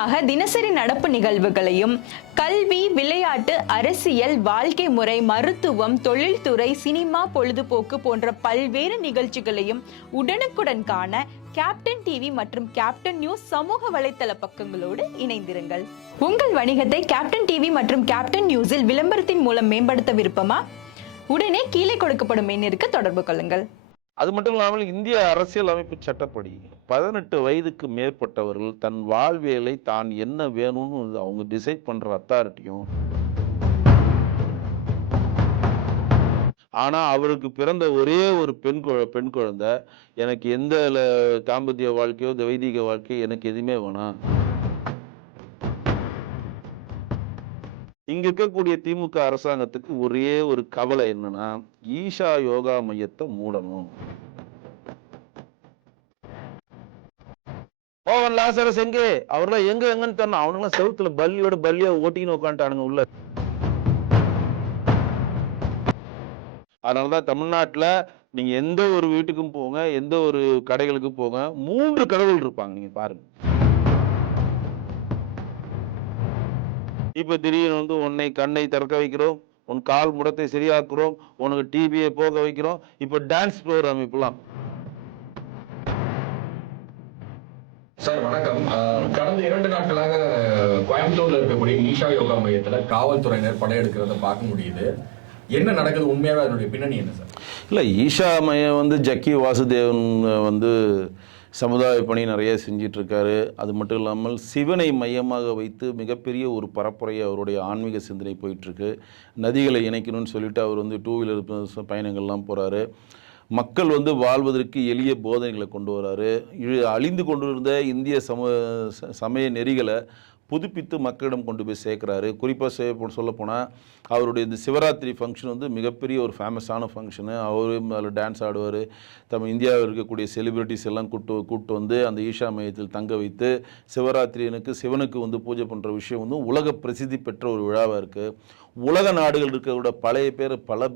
முக்கியமாக தினசரி நடப்பு நிகழ்வுகளையும் கல்வி, விளையாட்டு, அரசியல், வாழ்க்கை முறை, மருத்துவம், தொழில்துறை, சினிமா, பொழுதுபோக்கு போன்ற பல்வேறு நிகழ்ச்சிகளையும் உடனுக்குடன் காண கேப்டன் டிவி மற்றும் கேப்டன் நியூஸ் சமூக வலைத்தள பக்கங்களோடு இணைந்திருங்கள். உங்கள் வணிகத்தை கேப்டன் டிவி மற்றும் கேப்டன் நியூஸில் விளம்பரத்தின் மூலம் மேம்படுத்த விருப்பமா? உடனே கீழே கொடுக்கப்படும் எண்ணிற்கு தொடர்பு கொள்ளுங்கள். அது மட்டும் இல்லாமல் இந்திய அரசியல் அமைப்பு சட்டப்படி 18 வயதுக்கு மேற்பட்டவர்கள் தன் வாழ்வியலை தான் என்ன வேணும்னு அவங்க டிசைட் பண்ற அத்தாரிட்டியும், ஆனா அவருக்கு பிறந்த ஒரே ஒரு பெண் குழந்தை எனக்கு எந்த தாம்பத்திய வாழ்க்கையோ வைதிக வாழ்க்கையோ எனக்கு எதுவுமே வேணாம். இங்க இருக்கக்கூடிய திமுக அரசாங்கத்துக்கு ஒரே ஒரு கவலை என்னன்னா, ஈஷா யோகா மையத்தை மூடணும். மோகன் லாசரஸ் எங்கே? அவர்லாம் எங்கன்னு தெரியல. அவனுங்களாம் செவுத்துல பல்லியா ஓட்டின்னு உட்காந்துட்டானுங்க உள்ள. அதனாலதான் தமிழ்நாட்டுல நீங்க எந்த ஒரு வீட்டுக்கும் போங்க, எந்த ஒரு கடைகளுக்கு போங்க, 3 கடவுள் இருப்பாங்க. நீங்க பாருங்க. இப்ப திடீர்னு உன்னை கண்ணை திறக்க வைக்கிறோம், உன் கால் முடத்தை சரியாக்குறோம், உனக்கு டிபியை போக வைக்கிறோம். இப்ப டான்ஸ் ப்ரோக்ராம் இப்பெல்லாம். சார் வணக்கம். கடந்த 2 நாட்களாக கோயம்புத்தூர்ல இருக்கக்கூடிய ஈஷா யோகா மையத்துல காவல்துறையினர் படையெடுக்கிறத பார்க்க முடியுது. என்ன நடக்குது? உண்மையாவே அதனுடைய பின்னணி என்ன சார்? இல்ல, ஈஷா மையம் ஜக்கி வாசுதேவன் சமுதாய பணி நிறைய செஞ்சிட்டு இருக்காரு. அது மட்டும் இல்லாமல் சிவனை மையமாக வைத்து மிகப்பெரிய ஒரு பரப்புரையை அவருடைய ஆன்மீக சிந்தனை போயிட்டுருக்கு. நதிகளை இணைக்கணும்னு சொல்லிட்டு அவர் 2 வீலர் பயணங்கள்லாம் போகிறாரு. மக்கள் வாழ்வதற்கு எளிய போதனைகளை கொண்டு வராரு. அழிந்து கொண்டிருந்த இந்திய சமய நெறிகளை புதுப்பித்து மக்களிடம் கொண்டு போய் சேர்க்குறாரு. குறிப்பாக சொல்லப்போனால் அவருடைய இந்த சிவராத்திரி ஃபங்க்ஷன் மிகப்பெரிய ஒரு ஃபேமஸான ஃபங்க்ஷனு. அவரும் அதில் டான்ஸ் ஆடுவார். இந்தியாவில் இருக்கக்கூடிய செலிப்ரிட்டிஸ் எல்லாம் கூப்பிட்டு அந்த ஈஷா மையத்தில் தங்க வைத்து சிவராத்திரியனுக்கு சிவனுக்கு பூஜை பண்ணுற விஷயம் உலக பிரசித்தி பெற்ற ஒரு விழாவாக இருக்குது. உலக நாடுகள் இருக்கிற பல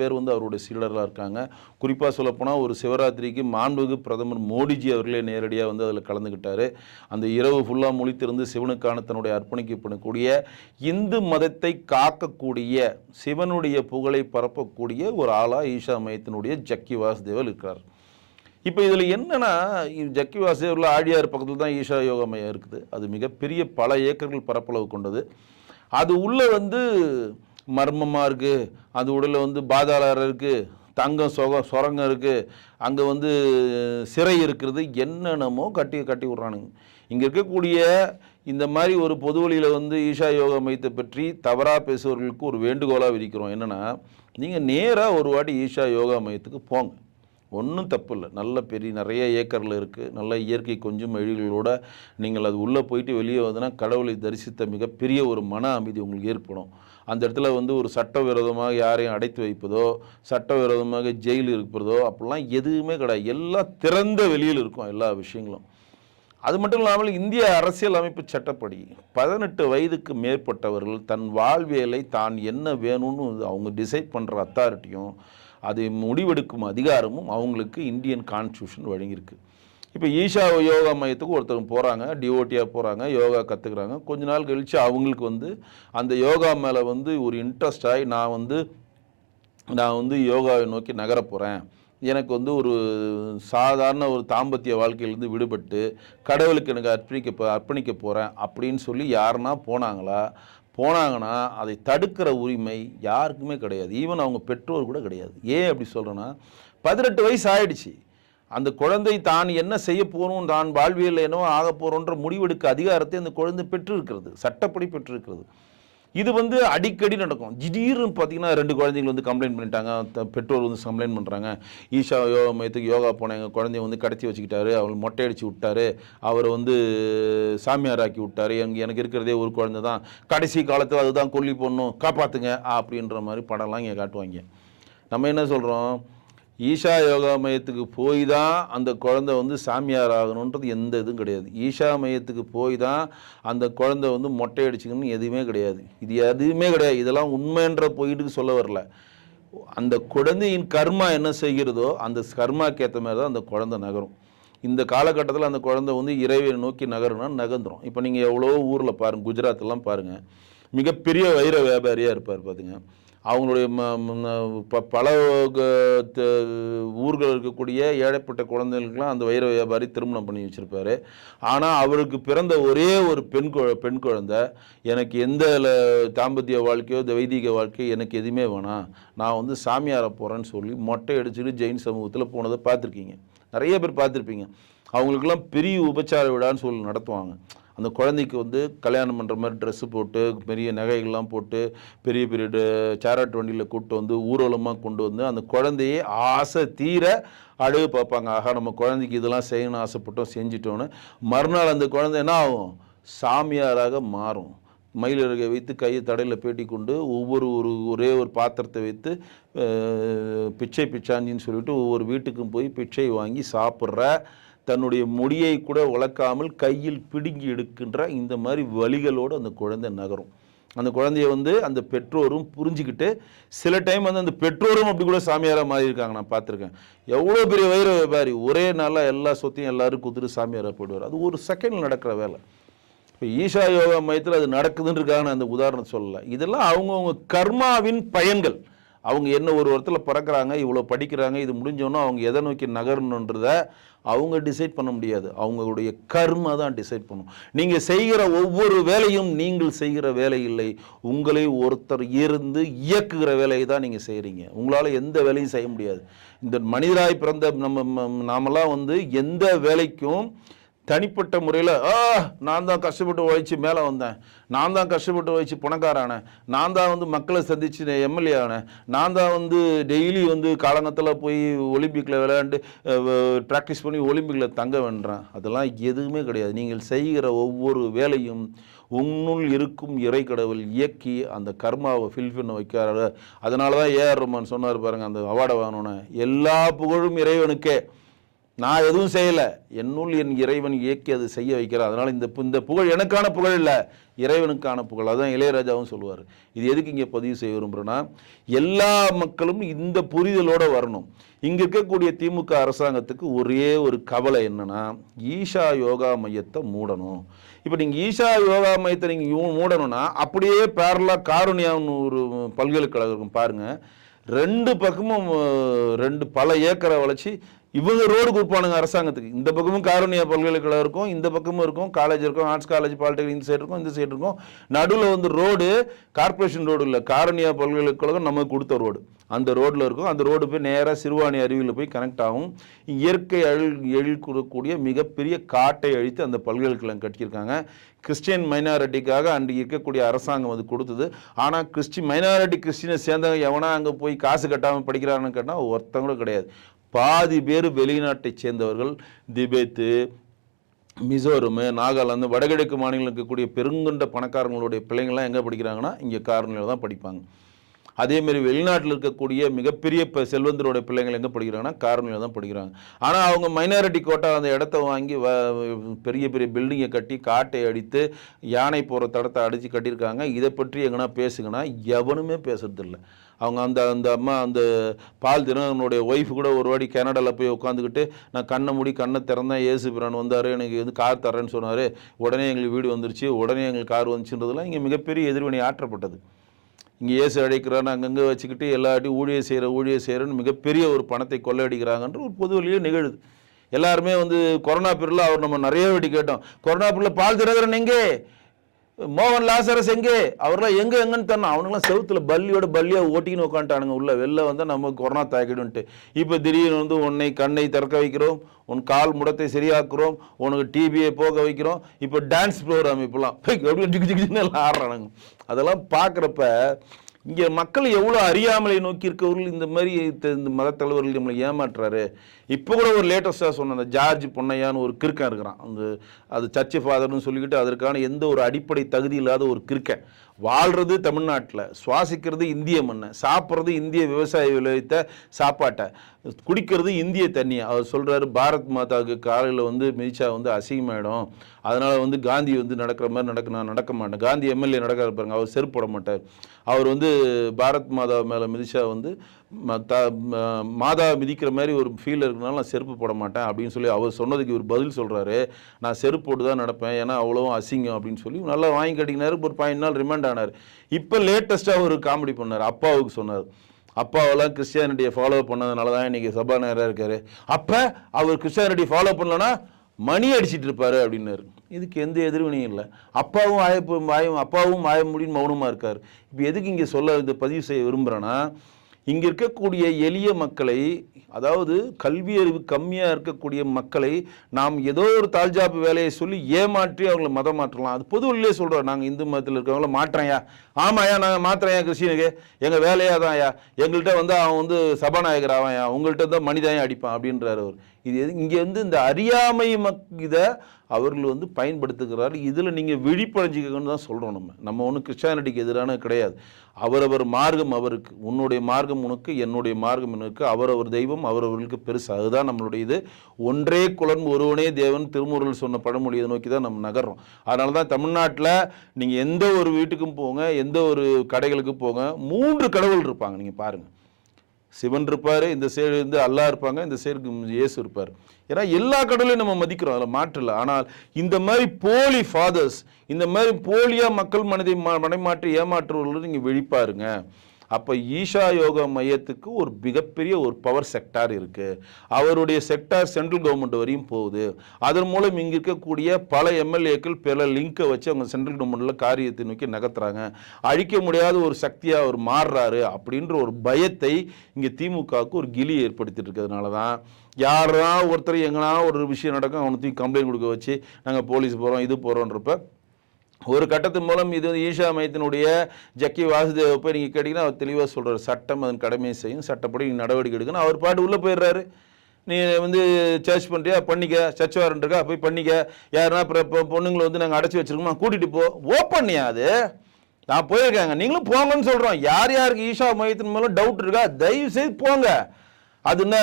பேர் அவருடைய சீடர்களாக இருக்காங்க. குறிப்பாக சொல்லப்போனால் ஒரு சிவராத்திரிக்கு மாண்புமிகு பிரதமர் மோடிஜி அவர்களே நேரடியாக அதில் கலந்துக்கிட்டார். அந்த இரவு ஃபுல்லாக முழித்திருந்து சிவனுக்கான தன்னுடைய அர்ப்பணிக்கப்படக்கூடிய இந்து மதத்தை காக்கக்கூடிய சிவனுடைய புகழை பரப்பக்கூடிய ஒரு ஆளாக ஈஷா மையத்தினுடைய ஜக்கி வாசுதேவன் இருக்கிறார். இப்போ இதில் என்னென்னா, ஜக்கி வாசுதேவரில் ஆழியார் பக்கத்தில் தான் ஈஷா யோகா மையம் இருக்குது. அது மிகப்பெரிய பல ஏக்கர்கள் பரப்பளவு கொண்டது. அது உள்ளே மர்மமாக இருக்குது. அது உடலில் பாதாளர் இருக்குது, தங்கம் சுரங்கம் இருக்குது, அங்கே சிறை இருக்கிறது, என்னென்னமோ கட்டி விட்றானுங்க. இங்கே இருக்கக்கூடிய இந்த மாதிரி ஒரு பொது வழியில் ஈஷா யோகா மையத்தை பற்றி தவறாக பேசுபவர்களுக்கு ஒரு வேண்டுகோளாக விதிக்கிறோம். என்னென்னா, நீங்கள் நேராக ஒரு வாட்டி ஈஷா யோகா மையத்துக்கு போங்க. ஒன்றும் தப்பு இல்லை. நிறைய ஏக்கரில் இருக்குது. நல்ல இயற்கை கொஞ்சம் எழில்களோட நீங்கள் அது உள்ளே போயிட்டு வெளியே கடவுளை தரிசித்த மிகப்பெரிய ஒரு மன அமைதி உங்களுக்கு ஏற்படும். அந்த இடத்துல ஒரு சட்டவிரோதமாக யாரையும் அடைத்து வைப்பதோ, சட்டவிரோதமாக ஜெயில் இருக்கிறதோ அப்படிலாம் எதுவுமே கிடையாது. எல்லாம் திறந்த வெளியில் இருக்கும் எல்லா விஷயங்களும். அது மட்டும் இல்லாமல் இந்திய அரசியல் அமைப்பு சட்டப்படி 18 வயதுக்கு மேற்பட்டவர்கள் தன் வாழ்வியலை தான் என்ன வேணும்னு அவங்க டிசைட் பண்ணுற அத்தாரிட்டியும் அதை முடிவெடுக்கும் அதிகாரமும் அவங்களுக்கு இந்தியன் கான்ஸ்டியூஷன் வழங்கியிருக்கு. இப்போ ஈஷா யோகா மையத்துக்கு ஒருத்தவங்க போகிறாங்க, டிஓடியாக போகிறாங்க, யோகா கற்றுக்குறாங்க. கொஞ்ச நாள் கழித்து அவங்களுக்கு அந்த யோகா மேலே ஒரு இன்ட்ரெஸ்ட் ஆகி நான் யோகாவை நோக்கி நகர போகிறேன், எனக்கு ஒரு சாதாரண ஒரு தாம்பத்திய வாழ்க்கையிலேருந்து விடுபட்டு கடவுளுக்கு எனக்கு அர்ப்பணிக்க போகிறேன் அப்படின்னு சொல்லி யாருன்னா போனாங்கன்னா அதை தடுக்கிற உரிமை யாருக்குமே கிடையாது. ஈவன் அவங்க பெற்றோர் கூட கிடையாது. ஏன் அப்படி சொல்கிறேன்னா, 18 வயசு ஆயிடுச்சு. அந்த குழந்தை தான் என்ன செய்ய போகணும், தான் வாழ்வியல் என்னவோ ஆக போகிறோன்ற முடிவெடுக்க அதிகாரத்தை அந்த குழந்தை பெற்றிருக்கிறது, சட்டப்படி பெற்றிருக்கிறது. இது அடிக்கடி நடக்கும். திடீர்னு பார்த்தீங்கன்னா 2 குழந்தைங்க கம்ப்ளைண்ட் பண்ணிட்டாங்க. பெற்றோர் கம்ப்ளைண்ட் பண்ணுறாங்க, ஈஷா யோகா மையத்துக்கு யோகா போன எங்கள் குழந்தைய கடத்தி வச்சுக்கிட்டாரு, அவள் மொட்டை அடித்து விட்டாரு, அவர் சாமியாராக்கி விட்டார், எனக்கு இருக்கிறதே ஒரு குழந்தை தான், கடைசி காலத்தில் அதுதான் கொல்லி போடணும், காப்பாற்றுங்க அப்படின்ற மாதிரி படம்லாம் இங்கே காட்டுவாங்க. நம்ம என்ன சொல்கிறோம், ஈஷா யோகா மையத்துக்கு போய் தான் அந்த குழந்தை சாமியார் ஆகணுன்றது எந்த இதுவும் கிடையாது. ஈஷா மையத்துக்கு போய் தான் அந்த குழந்தை மொட்டை அடிச்சுக்கணும்னு எதுவுமே கிடையாது. இது எதுவுமே கிடையாது. இதெல்லாம் உண்மைன்ற போயிட்டு சொல்ல வரல. அந்த குழந்தையின் கர்மா என்ன செய்கிறதோ அந்த கர்மாக்கு ஏற்ற மாதிரி தான் அந்த குழந்தை நகரும். இந்த காலகட்டத்தில் அந்த குழந்தை வந்து இறைவனை நோக்கி நகருனா நகர்ந்துடும். இப்போ நீங்கள் எவ்வளோ ஊரில் பாருங்கள், குஜராத்லாம் பாருங்கள், மிகப்பெரிய வைர வியாபாரியாக இருப்பார் பார்த்துங்க. அவங்களுடைய பல ஊர்கள் இருக்கக்கூடிய ஏழைப்பட்ட குழந்தைகளுக்கெல்லாம் அந்த வைர வியாபாரி திருமணம் பண்ணி வச்சுருப்பாரு. ஆனால் அவருக்கு பிறந்த ஒரே ஒரு பெண் குழந்தை, எனக்கு எந்த தாம்பத்திய வாழ்க்கையோ வைதிக வாழ்க்கையோ எனக்கு எதுவுமே வேணாம், நான் வந்து சாமியார போகிறேன்னு சொல்லி மொட்டை அடிச்சுட்டு ஜெயின் சமூகத்தில் போனதை பார்த்துருக்கீங்க, நிறைய பேர் பார்த்துருப்பீங்க. அவங்களுக்கெல்லாம் பெரிய உபச்சார விழான்னு சொல்லி நடத்துவாங்க. அந்த குழந்தைக்கு வந்து கல்யாணம் பண்ணுற மாதிரி ட்ரெஸ்ஸு போட்டு பெரிய நகைகள்லாம் போட்டு பெரிய பெரிய சேராட் வண்டியில் கூப்பிட்டு வந்து ஊர்வலமாக கொண்டு வந்து அந்த குழந்தையே ஆசை தீர அழகு பார்ப்பாங்க. ஆகா, நம்ம குழந்தைக்கு இதெல்லாம் செய்யணும்னு ஆசைப்பட்டோம், செஞ்சிட்டோன்னு. மறுநாள் அந்த குழந்தை என்ன ஆகும்? சாமியாராக மாறும். மயிலிறகை வைத்து கையை தடையில் பேட்டி கொண்டு ஒரே ஒரு பாத்திரத்தை வைத்து பிச்சாஞ்சின்னு சொல்லிட்டு ஒவ்வொரு வீட்டுக்கும் போய் பிச்சை வாங்கி சாப்பிட்ற, தன்னுடைய முடியை கூட வளர்க்காமல் கையில் பிடுங்கி எடுக்கின்ற இந்த மாதிரி வழிகளோடு அந்த குழந்தை நகரும். அந்த குழந்தைய வந்து அந்த பெற்றோரும் புரிஞ்சுக்கிட்டு, சில டைம் வந்து அந்த பெற்றோரும் அப்படி கூட சாமியாராக மாறி இருக்காங்க, நான் பார்த்துருக்கேன். எவ்வளோ பெரிய வைர வியாபாரி ஒரே நாளாக எல்லா சொத்தையும் எல்லாரும் குத்துட்டு சாமியாராக போயிடுவார். அது ஒரு செகண்டில் நடக்கிற வேலை. இப்போ ஈஷா யோகா மையத்தில் அது நடக்குதுன்றதுக்காக நான் அந்த உதாரணம் சொல்லலை. இதெல்லாம் அவங்கவுங்க கர்மாவின் பயன்கள். அவங்க என்ன ஒரு இடத்துல பிறக்கிறாங்க, இவ்வளோ படிக்கிறாங்க, இது முடிஞ்சோன்னா அவங்க எதை நோக்கி நகரணுன்றதை அவங்க டிசைட் பண்ண முடியாது. அவங்களுடைய கர்மா தான் டிசைட் பண்ணும். நீங்கள் செய்கிற ஒவ்வொரு வேலையும் நீங்கள் செய்கிற வேலை இல்லை, உங்களை ஒருத்தர் இருந்து இயக்குகிற வேலையை தான் நீங்கள் செய்கிறீங்க. உங்களால் எந்த வேலையும் செய்ய முடியாது. இந்த மனிதராய் பிறந்த நாமெல்லாம் வந்து எந்த வேலைக்கும் தனிப்பட்ட முறையில் நான் தான் கஷ்டப்பட்டு உழைச்சி மேலே வந்தேன், நான் தான் கஷ்டப்பட்டு உழைச்சி பணக்காரானேன், நான் தான் வந்து மக்களை சந்திச்சு எம்எல்ஏ ஆனேன், நான் தான் வந்து டெய்லி வந்து காலங்கத்தில் போய் ஒலிம்பிக்கில் விளையாண்டு ப்ராக்டிஸ் பண்ணி ஒலிம்பிக்கில் தங்க வென்றேன், அதெல்லாம் எதுவுமே கிடையாது. நீங்கள் செய்கிற ஒவ்வொரு வேலையும் உன்னுள் இருக்கும் இறை கடவுள் இயக்கி அந்த கர்மாவை ஃபில் பண்ண வைக்கிறாரு. அதனால தான் ஏஆர் ரஹ்மான் சொன்னார் பாருங்கள், அந்த அவார்டை வாங்கணுன்னு, எல்லா புகழும் இறைவனுக்கே, நான் எதுவும் செய்யலை, என்னுள் என் இறைவன் இயக்கி அது செய்ய வைக்கிறார். அதனால் இந்த புகழ் எனக்கான புகழ் இல்லை, இறைவனுக்கான புகழ். அதான் இளையராஜாவும் சொல்லுவார். இது எதுக்கு இங்கே பதிவு செய்ய விரும்புகிறேன்னா, எல்லா மக்களும் இந்த புரிதலோடு வரணும். இங்கே இருக்கக்கூடிய திமுக அரசாங்கத்துக்கு ஒரே ஒரு கவலை என்னென்னா, ஈஷா யோகா மையத்தை மூடணும். இப்போ நீங்கள் ஈஷா யோகா மையத்தை நீங்கள் மூடணும்னா, அப்படியே பேரலாக காருண்யான்னு ஒரு பல்கலைக்கழகம் இருக்கும் பாருங்கள், ரெண்டு பக்கமும் பல ஏக்கரை வளைச்சி இவங்க ரோடு கொடுப்பானுங்க அரசாங்கத்துக்கு. இந்த பக்கமும் காருண்யா பல்கலைக்கழகம் இருக்கும், இந்த பக்கமும் இருக்கும் காலேஜ் இருக்கும், ஆர்ட்ஸ் காலேஜ் பாலிடெக்னிக் இந்த சைடு இருக்கும், இந்த சைடு இருக்கும். நடுவில் வந்து ரோடு கார்பரேஷன் ரோடு இல்லை, காருண்யா பல்கலைக்கழகம் நமக்கு கொடுத்த ரோடு, அந்த ரோட்டில் இருக்கும். அந்த ரோடு போய் நேராக சிறுவாணி அருவியில் போய் கனெக்ட் ஆகும். இயற்கை எழில்கூடக்கூடிய மிகப்பெரிய காட்டை அழித்து அந்த பல்கலைக்கழகம் கட்டியிருக்காங்க. கிறிஸ்டியன் மைனாரிட்டிக்காக அன்றைக்கு இருக்கக்கூடிய அரசாங்கம் அது கொடுத்தது. ஆனால் கிறிஸ்டினை சேர்ந்தவங்க எவனா அங்கே போய் காசு கட்டாமல் படிக்கிறான்னு கேட்டால் ஒருத்தங்க கூட கிடையாது. பாதி பேர் வெளிநாட்டை சேர்ந்தவர்கள். திபெத்து, மிசோரம், நாகாலாந்து, வடகிழக்கு மாநிலங்கள் இருக்கக்கூடிய பெருங்கொண்ட பணக்காரங்களுடைய பிள்ளைங்கள்லாம் எங்கே படிக்கிறாங்கன்னா இங்கே காரணியில் தான் படிப்பாங்க. அதேமாரி வெளிநாட்டில் இருக்கக்கூடிய மிகப்பெரிய செல்வந்தரோட பிள்ளைங்கள் எங்கே படிக்கிறாங்கன்னா காரணியில் தான் படிக்கிறாங்க. ஆனால் அவங்க மைனாரிட்டி கோட்டா அந்த இடத்த வாங்கி பெரிய பெரிய பில்டிங்கை கட்டி காட்டை அடித்து யானை போகிற தடத்தை அடித்து கட்டியிருக்காங்க. இதை பற்றி எங்கன்னா பேசுங்கன்னா எவனுமே பேசுறதில்லை. அவங்க அந்த அம்மா அந்த பால் தினகரனுடைய ஒய்ஃப் கூட ஒரு வாட்டி கனடாவில் போய் உட்காந்துக்கிட்டு, நான் கண்ணை திறந்தேன், ஏசு பிரான் வந்தார், எனக்கு வந்து கார் தரேன்னு சொன்னார், உடனே எங்களுக்கு வீடு வந்துருச்சு, உடனே எங்களுக்கு கார் வந்துச்சுன்றதுலாம் இங்கே மிகப்பெரிய எதிர்வினை ஆற்றப்பட்டது. இங்கே ஏசு அழைக்கிறான்னு அங்கங்கே வச்சுக்கிட்டு எல்லாட்டையும் ஊழியர் செய்கிறேன்னு மிகப்பெரிய ஒரு பணத்தை கொள்ளையடிக்கிறாங்கன்ற ஒரு பொது வழியே நிகழுது. எல்லாருமே வந்து கொரோனா பீரியடில் அவர் நம்ம நிறைய வாட்டி கேட்டோம், கொரோனா பீரியடில் பால் தினகரன் எங்கே, மோகன் லாசரஸ் எங்கே, அவரெல்லாம் எங்கன்னு தரணும். அவனுங்களாம் செவுத்துல பல்லியாக ஓட்டின்னு உட்காந்துட்டானுங்க உள்ள. வெளில வந்து நம்ம கொரோனா தாக்கிடுன்ட்டு. இப்போ திடீர்னு வந்து உன்னை கண்ணை திறக்க வைக்கிறோம், உன் கால் முடத்தை சரியாக்குறோம், உனக்கு டிபியை போக வைக்கிறோம், இப்போ டான்ஸ் ப்ரோக்ராம் இப்போலாம் எல்லாம் ஆடுறானுங்க. அதெல்லாம் பார்க்குறப்ப இங்கே மக்கள் எவ்வளோ அறியாமலை நோக்கி இருக்கவர்கள் இந்த மாதிரி இந்த மதத்தலைவர்கள் நம்மளை ஏமாற்றுறாரு. இப்போ கூட ஒரு லேட்டஸ்ட்டாக சொன்ன அந்த ஜார்ஜ் பொன்னையான்னு ஒரு கிறுக்கன் இருக்கிறான். அது சர்ச்சு ஃபாதர்னு சொல்லிக்கிட்டு அதற்கான எந்த ஒரு அடிப்படை தகுதி இல்லாத ஒரு கிறுக்கன். வாழ்கிறது தமிழ்நாட்டில், சுவாசிக்கிறது இந்திய மண்ணை, சாப்பிட்றது இந்திய விவசாய விளைவித்த சாப்பாட்டை, குடிக்கிறது இந்திய தண்ணியை. அவர் சொல்கிறாரு பாரத் மாதாவுக்கு காலையில் வந்து மிதிச்சா வந்து அசிங்கமாயிடும், அதனால் வந்து காந்தி வந்து நடக்கிற மாதிரி நான் நடக்க மாட்டேன். காந்தி எம்எல்ஏ நடக்கிற பாருங்க, அவர் செருப்பு போட மாட்டார். அவர் வந்து பாரத் மாதா மேலே மிதிச்சா வந்து மாதா மிதிக்கிற மாதிரி ஒரு ஃபீல் இருக்கிறனால நான் செருப்பு போட மாட்டேன் அப்படின்னு சொல்லி அவர் சொன்னதுக்கு இவர் பதில் சொல்கிறாரு, நான் செருப்பு போட்டு தான் நடப்பேன், ஏன்னா அவ்வளோ அசிங்கம் அப்படின்னு சொல்லி நல்லா வாங்கி கட்டிக்கினாரு. ஒரு 15 நாள் ரிமாண்ட் ஆனார். இப்போ லேட்டஸ்ட்டாக ஒரு காமெடி பண்ணார், அப்பாவுக்கு சொன்னார், அப்பாவெல்லாம் கிறிஸ்டியானிட்டியை ஃபாலோ பண்ணதுனால தான் இன்றைக்கி சபாநாயகராக இருக்கார், அப்போ அவர் கிறிஸ்டியானிட்டி ஃபாலோ பண்ணலன்னா மணி அடிச்சிட்டு இருப்பாரு அப்படின்னாரு. இதுக்கு எந்த எதிர்வினையும் இல்லை. அப்பாவும் வாய முடின்னு மௌனமாக இருக்கார். இப்போ எதுக்கு இங்கே சொல்ல இந்த பதிவு செய்ய விரும்புகிறேன்னா, இங்கே இருக்கக்கூடிய எளிய மக்களை, அதாவது கல்வி அறிவு கம்மியாக இருக்கக்கூடிய மக்களை நாம் ஏதோ ஒரு தாழ்ஜாப்பு வேலையை சொல்லி ஏமாற்றி அவங்கள மதம் மாற்றலாம். அது பொது வழியிலே சொல்கிறோம், நாங்கள் இந்து மதத்தில் இருக்கவங்கள மாற்றேன்யா, ஆமாயா நாங்கள் மாத்திரையா கிறிஸ்டினுக்கு, எங்கள் வேலையாக தான்யா, எங்கள்கிட்ட வந்து அவன் வந்து சபாநாயகர் ஆவான்யா, உங்கள்கிட்ட தான் மனிதாயம் அடிப்பான் அப்படின்றார் அவர். இது இங்கே வந்து இந்த அறியாமை இதை அவர்கள் வந்து பயன்படுத்துகிறார்கள். இதில் நீங்கள் விழிப்படைஞ்சிக்கணும்னு தான் சொல்கிறோம். நம்ம ஒன்றும் கிறிஸ்டியானிட்டிக்கு எதிரான கிடையாது. அவரவர் மார்க்கம் அவருக்கு, உன்னுடைய மார்க்கம் உனக்கு, என்னுடைய மார்க்கம் எனக்கு, அவரவர் தெய்வம் அவரவர்களுக்கு பெருசு. அதுதான் நம்மளுடைய இது. ஒன்றே குலன் ஒருவனே தேவன் திருமுருகல் சொன்ன பழமொழியை நோக்கி தான் நம்ம நகர்றோம். அதனால தான் தமிழ்நாட்டில் நீங்கள் எந்த ஒரு வீட்டுக்கும் போங்க, எந்த ஒரு கடைகளுக்கு போங்க, 3 கடவுள் இருப்பாங்க. நீங்கள் பாருங்கள், சிவன் இருப்பார், இந்த சைடு வந்து அல்லா இருப்பாங்க, இந்த சைடுக்கு இயேசு இருப்பார். ஏன்னா எல்லா கடவுளையும் நம்ம மதிக்கிறோம், அதில் மாற்றில்லை. ஆனால் இந்த மாதிரி போலி ஃபாதர்ஸ், இந்த மாதிரி போலியாக மக்கள் மனதை மனைமாற்றி ஏமாற்றுவர்கள் நீங்கள் விழிப்பாருங்க. அப்போ ஈஷா யோகா மையத்துக்கு ஒரு மிகப்பெரிய ஒரு பவர் செக்டார் இருக்குது. அவருடைய செக்டார் சென்ட்ரல் கவர்மெண்ட் வரையும் போகுது. அதன் மூலம் இங்கே இருக்கக்கூடிய பல எம்எல்ஏக்கள் பல லிங்கை வச்சு அவங்க சென்ட்ரல் கவர்மெண்ட்டில் காரியத்தை நோக்கி நகர்த்துறாங்க. அழிக்க முடியாத ஒரு சக்தியாக அவர் மாறுறாரு அப்படின்ற ஒரு பயத்தை இங்கே திமுகவுக்கு ஒரு கிளி ஏற்படுத்திட்டு இருக்கிறதுனால தான் யாரா ஒருத்தர் எங்கன்னா ஒரு விஷயம் நடக்கும் அவனை தூக்கி கம்ப்ளைண்ட் கொடுக்க வச்சு நாங்கள் போலீஸ் போகிறோம் இது போகிறோன்றப்ப ஒரு கட்டத்தின் மூலம் இது ஈஷா மையத்தினுடைய ஜக்கி வாசுதேவ போய் நீங்கள் கேட்டிங்கன்னா அவர் தெளிவாக சொல்கிறார், சட்டம் அதன் கடமையை செய்யும், சட்டப்படி நீங்கள் நடவடிக்கை எடுக்கணும். அவர் பாட்டு உள்ளே போயிடுறாரு. நீ வந்து சர்ச் பண்ணுறியா பண்ணிக்க, சர்ச் வாரண்ட் இருக்கா போய் பண்ணிக்க, யாருன்னா அப்புறம் பொண்ணுங்களை வந்து நாங்கள் அடைச்சி வச்சுருக்கோமா கூட்டிகிட்டு போ, ஓப்பன்னியா அது நான் போயிருக்காங்க, நீங்களும் போங்கன்னு சொல்கிறோம். யார் யாருக்கு ஈஷா மையத்தின் மூலம் டவுட் இருக்கா தயவு செய்து போங்க. அது என்ன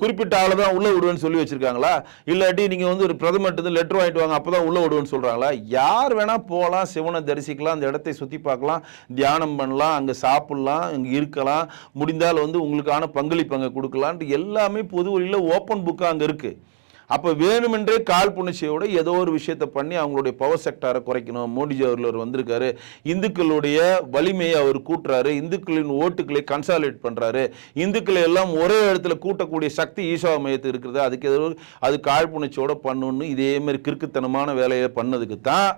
குறிப்பிட்ட ஆளை தான் உள்ளே விடுவேன்னு சொல்லி வச்சுருக்காங்களா? இல்லாட்டி நீங்கள் வந்து ஒரு பிரதமர்கிட்ட லெட்டர் வாங்கிட்டு வாங்க அப்போ தான் உள்ளே விடுவேன்னு சொல்கிறாங்களா? யார் வேணால் போகலாம், சிவனை தரிசிக்கலாம், அந்த இடத்தை சுற்றி பார்க்கலாம், தியானம் பண்ணலாம், அங்கே சாப்பிட்லாம், இங்கே இருக்கலாம், முடிந்தால் வந்து உங்களுக்கான பங்களிப்பு அங்கே கொடுக்கலான்ட்டு எல்லாமே பொது வழியில் ஓப்பன் புக்காக அங்கே இருக்குது. அப்போ வேணுமென்றே காழ்ப்புணர்ச்சியோட ஏதோ ஒரு விஷயத்தை பண்ணி அவங்களுடைய பவர் செக்டாரை குறைக்கணும். மோடிஜி அவர்கள் வந்திருக்காரு, இந்துக்களுடைய வலிமையை அவர் கூட்டுறாரு, இந்துக்களின் ஓட்டுக்களை கன்சாலிடேட் பண்ணுறாரு, இந்துக்களை எல்லாம் ஒரே இடத்துல கூட்டக்கூடிய சக்தி ஈஷா மையத்துக்கு இருக்கிறது, அதுக்கு ஏதோ அது காழ்ப்புணர்ச்சியோட பண்ணணும்னு இதே மாதிரி கிறுக்குத்தனமான வேலையை பண்ணதுக்கு தான்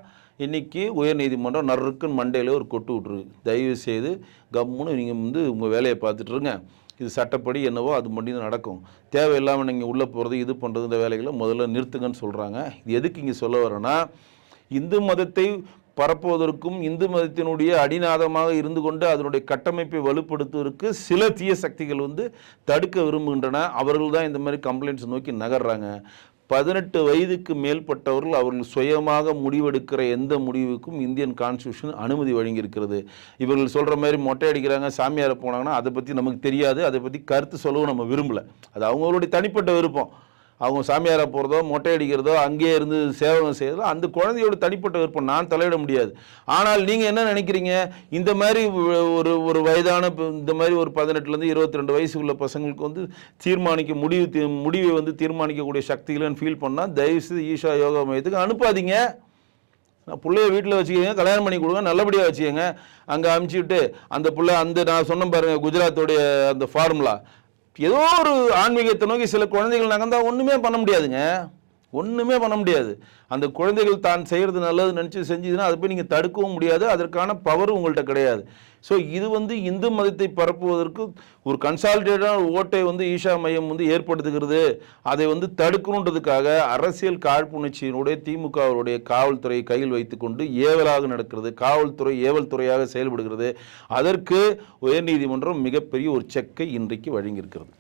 இன்றைக்கி உயர்நீதிமன்றம் நறுக்குன்னு மண்டையில் ஒரு கொட்டு விட்ருக்கு. தயவு செய்து கம்முன்னு நீங்கள் வந்து உங்கள் வேலையை பார்த்துட்ருங்க, இது சட்டப்படி என்னவோ அது மட்டும் தான் நடக்கும், தேவையில்லாமல் நீங்கள் உள்ளே போகிறது இது பண்ணுறது இந்த வேலைகளை முதல்ல நிறுத்துங்கன்னு சொல்கிறாங்க. இது எதுக்கு இங்கே சொல்ல வரேன்னா, இந்து மதத்தை பரப்புவதற்கும் இந்து மதத்தினுடைய அடிநாதமாக இருந்து கொண்டு அதனுடைய கட்டமைப்பை வலுப்படுத்துவதற்கு சில தீய சக்திகள் வந்து தடுக்க விரும்புகின்றன. அவர்கள் தான் இந்த மாதிரி கம்ப்ளைண்ட்ஸ் நோக்கி நகர்றாங்க. 18 வயதுக்கு மேற்பட்டவர்கள் அவர்கள் சுயமாக முடிவெடுக்கிற எந்த முடிவுக்கும் இந்தியன் கான்ஸ்டியூஷன் அனுமதி வழங்கியிருக்கிறது. இவர்கள் சொல்கிற மாதிரி மொட்டை அடிக்கிறாங்க, சாமியாரை போனாங்கன்னா அதை பற்றி நமக்கு தெரியாது, அதை பற்றி கருத்து சொல்லவும் நம்ம விரும்பலை. அது அவங்களுடைய தனிப்பட்ட விருப்பம். அவங்க சாமியாரை போகிறதோ மொட்டை அடிக்கிறதோ அங்கேயே இருந்து சேவகம் செய்கிறதோ அந்த குழந்தையோட தனிப்பட்ட விருப்பம், நான் தலையிட முடியாது. ஆனால் நீங்கள் என்ன நினைக்கிறீங்க, இந்த மாதிரி ஒரு வயதான இந்த மாதிரி ஒரு 18லேருந்து 22 வயசு உள்ள பசங்களுக்கு வந்து தீர்மானிக்க முடிவை வந்து தீர்மானிக்கக்கூடிய சக்திகள்னு ஃபீல் பண்ணால் தயவுசெய்து ஈஷா யோகா மையத்துக்கு அனுப்பாதீங்க. பிள்ளைய வீட்டில் வச்சுக்கோங்க, கல்யாணம் பண்ணி கொடுங்க, நல்லபடியாக வச்சுக்கோங்க. அங்கே அனுப்பிச்சிட்டு அந்த பிள்ளை அந்த நான் சொன்ன பாருங்கள் குஜராத்தோடைய அந்த ஃபார்முலா, ஏதோ ஒரு ஆன்மீகத்தை நோக்கி சில குழந்தைகள் நகர்ந்தால் ஒன்றுமே பண்ண முடியாதுங்க, ஒன்றுமே பண்ண முடியாது. அந்த குழந்தைகள் தான் செய்கிறது நல்லது நினச்சி செஞ்சதுன்னா அதை போய் நீங்கள் தடுக்கவும் முடியாது, அதற்கான பவரும் உங்கள்கிட்ட கிடையாது. ஸோ இது வந்து இந்து மதத்தை பரப்புவதற்கு ஒரு கன்சாலிடேட்டான ஓட்டை வந்து ஈஷா மையம் வந்து ஏற்படுத்துகிறது. அதை வந்து தடுக்கணுன்றதுக்காக அரசியல் காழ்ப்புணர்ச்சியினுடைய திமுக அவருடைய காவல்துறையை கையில் வைத்துக்கொண்டு ஏவலாக நடக்கிறது, காவல்துறை ஏவல் துறையாக செயல்படுகிறது. அதற்கு உயர்நீதிமன்றம் மிகப்பெரிய ஒரு செக்கை இன்றைக்கு வழங்கியிருக்கிறது.